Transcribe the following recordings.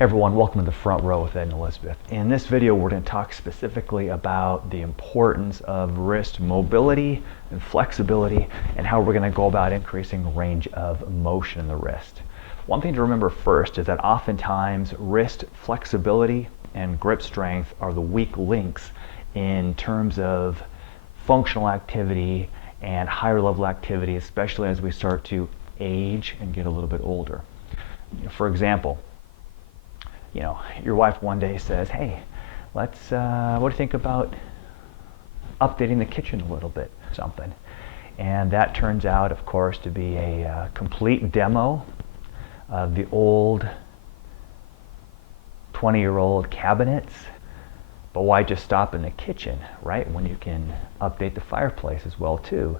Hey everyone, welcome to the front row with Ed and Elizabeth. In this video, we're going to talk specifically about the importance of wrist mobility and flexibility and how we're going to go about increasing range of motion in the wrist. One thing to remember first is that oftentimes wrist flexibility and grip strength are the weak links in terms of functional activity and higher level activity, especially as we start to age and get a little bit older. For example, your wife one day says, hey, what do you think about updating the kitchen a little bit, something. And that turns out, of course, to be a complete demo of the old 20-year-old cabinets. But why just stop in the kitchen, right, when you can update the fireplace as well, too?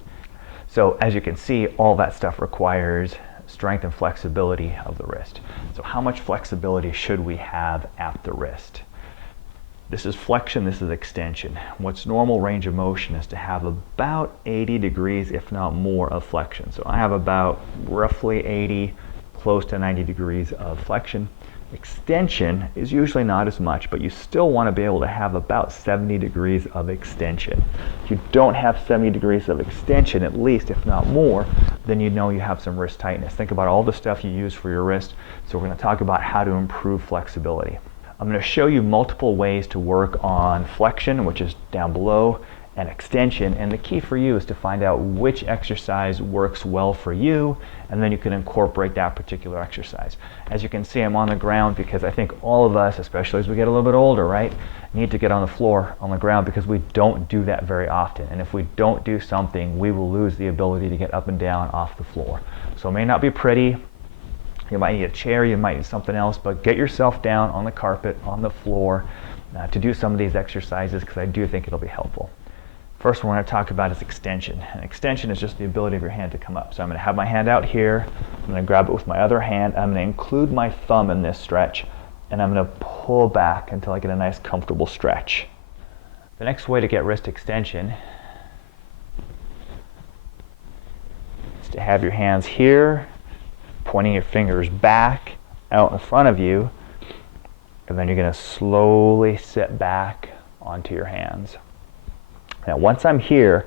So as you can see, all that stuff requires strength and flexibility of the wrist. So how much flexibility should we have at the wrist? This is flexion, this is extension. What's normal range of motion is to have about 80 degrees, if not more, of flexion. So I have about roughly 80, close to 90 degrees of flexion. Extension is usually not as much, but you still want to be able to have about 70 degrees of extension. If you don't have 70 degrees of extension, at least, if not more, then you know you have some wrist tightness. Think about all the stuff you use for your wrist. So we're going to talk about how to improve flexibility. I'm going to show you multiple ways to work on flexion, which is down below, and extension, and the key for you is to find out which exercise works well for you, and then you can incorporate that particular exercise. As you can see, I'm on the ground because I think all of us, especially as we get a little bit older, right, need to get on the floor, on the ground, because we don't do that very often. And if we don't do something, we will lose the ability to get up and down off the floor. So it may not be pretty. You might need a chair, you might need something else, but get yourself down on the carpet, on the floor, to do some of these exercises, because I do think it'll be helpful. First one we're going to talk about is extension. And extension is just the ability of your hand to come up. So I'm going to have my hand out here. I'm going to grab it with my other hand. I'm going to include my thumb in this stretch. And I'm going to pull back until I get a nice comfortable stretch. The next way to get wrist extension is to have your hands here, pointing your fingers back out in front of you. And then you're going to slowly sit back onto your hands. Now, once I'm here,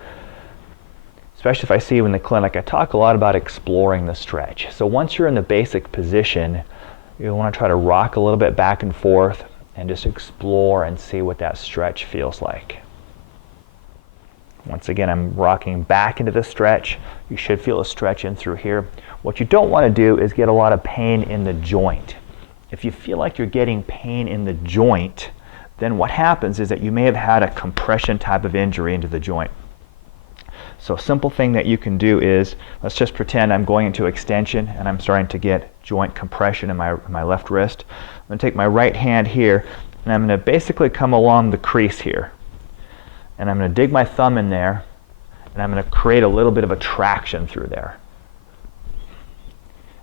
especially if I see you in the clinic, I talk a lot about exploring the stretch. So once you're in the basic position, you want to try to rock a little bit back and forth and just explore and see what that stretch feels like. Once again, I'm rocking back into the stretch. You should feel a stretch in through here. What you don't want to do is get a lot of pain in the joint. If you feel like you're getting pain in the joint, then what happens is that you may have had a compression type of injury into the joint. So a simple thing that you can do is, let's just pretend I'm going into extension and I'm starting to get joint compression in my left wrist. I'm going to take my right hand here and I'm going to basically come along the crease here. And I'm going to dig my thumb in there and I'm going to create a little bit of a traction through there.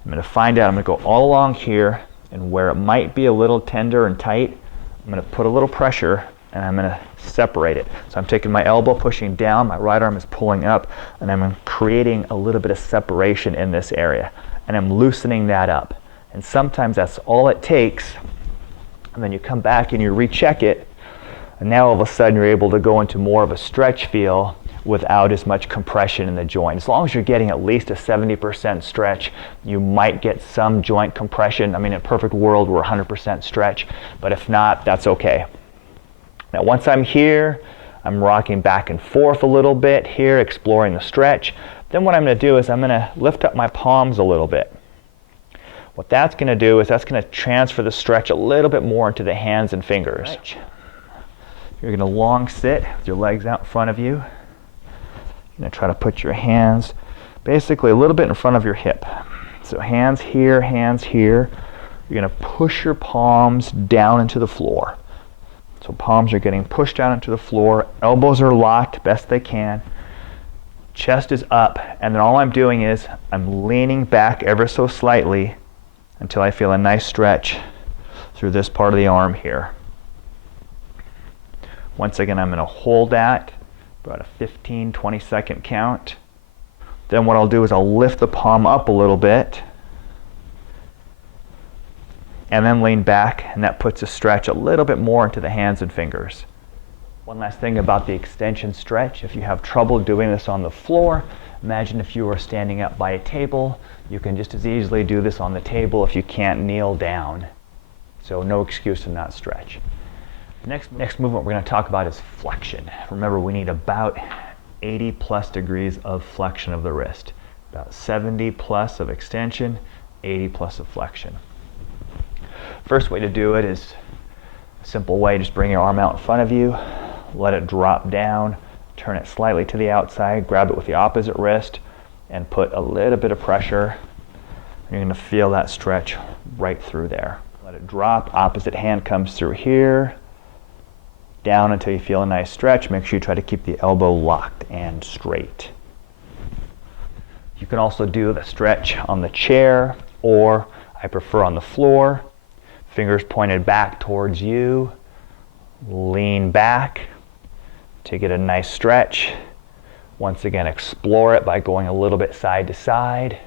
I'm going to find out, I'm going to go all along here, and where it might be a little tender and tight, I'm going to put a little pressure and I'm going to separate it. So I'm taking my elbow, pushing down, my right arm is pulling up, and I'm creating a little bit of separation in this area. And I'm loosening that up. And sometimes that's all it takes. And then you come back and you recheck it, and now all of a sudden you're able to go into more of a stretch feel without as much compression in the joint. As long as you're getting at least a 70% stretch, you might get some joint compression. I mean, in a perfect world, we're 100% stretch, but if not, that's okay. Now, once I'm here, I'm rocking back and forth a little bit here, exploring the stretch. Then what I'm going to do is I'm going to lift up my palms a little bit. What that's going to do is that's going to transfer the stretch a little bit more into the hands and fingers. Right. You're going to long sit with your legs out in front of you. You're going to try to put your hands basically a little bit in front of your hip. So hands here, hands here. You're going to push your palms down into the floor. So palms are getting pushed down into the floor. Elbows are locked best they can. Chest is up. And then all I'm doing is I'm leaning back ever so slightly until I feel a nice stretch through this part of the arm here. Once again, I'm going to hold that about a 15-20 second count. Then what I'll do is I'll lift the palm up a little bit and then lean back, and that puts a stretch a little bit more into the hands and fingers. One last thing about the extension stretch, if you have trouble doing this on the floor, imagine if you were standing up by a table. You can just as easily do this on the table if you can't kneel down. So no excuse to not stretch. Next movement we're going to talk about is flexion. Remember, we need about 80 plus degrees of flexion of the wrist. About 70 plus of extension, 80 plus of flexion. First way to do it is a simple way. Just bring your arm out in front of you, let it drop down, turn it slightly to the outside, grab it with the opposite wrist, and put a little bit of pressure. You're going to feel that stretch right through there. Let it drop, opposite hand comes through here, down until you feel a nice stretch. Make sure you try to keep the elbow locked and straight. You can also do the stretch on the chair, or I prefer on the floor. Fingers pointed back towards you. Lean back to get a nice stretch. Once again, explore it by going a little bit side to side.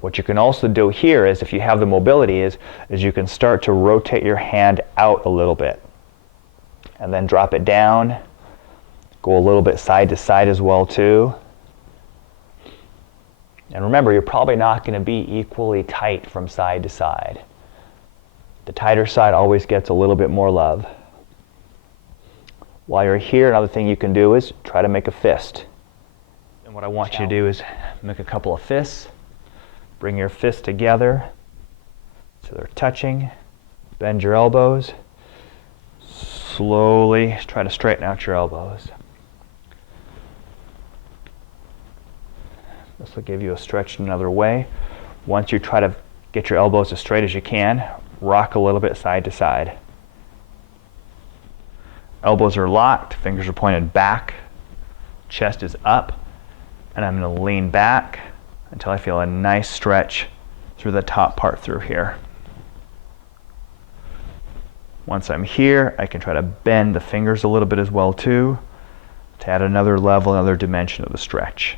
What you can also do here is, if you have the mobility, is you can start to rotate your hand out a little bit and then drop it down. Go a little bit side to side as well too. And remember, you're probably not going to be equally tight from side to side. The tighter side always gets a little bit more love. While you're here, another thing you can do is try to make a fist. And what I want you to do is make a couple of fists. Bring your fists together so they're touching. Bend your elbows. Slowly try to straighten out your elbows. This will give you a stretch another way. Once you try to get your elbows as straight as you can, rock a little bit side to side. Elbows are locked, fingers are pointed back, chest is up, and I'm going to lean back until I feel a nice stretch through the top part through here. Once I'm here, I can try to bend the fingers a little bit as well too, to add another level, another dimension of the stretch.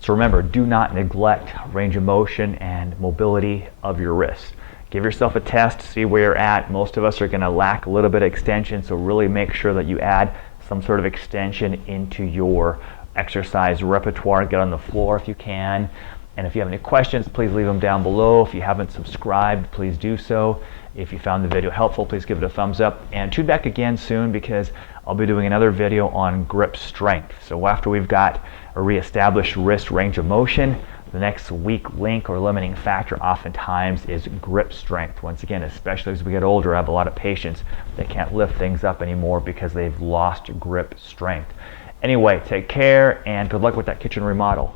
So remember, do not neglect range of motion and mobility of your wrist. Give yourself a test, see where you're at. Most of us are going to lack a little bit of extension, so really make sure that you add some sort of extension into your exercise repertoire. Get on the floor if you can. And if you have any questions, please leave them down below. If you haven't subscribed, please do so. If you found the video helpful, please give it a thumbs up. And tune back again soon, because I'll be doing another video on grip strength. So after we've got a reestablished wrist range of motion, the next weak link or limiting factor oftentimes is grip strength. Once again, especially as we get older, I have a lot of patients that can't lift things up anymore because they've lost grip strength. Anyway, take care and good luck with that kitchen remodel.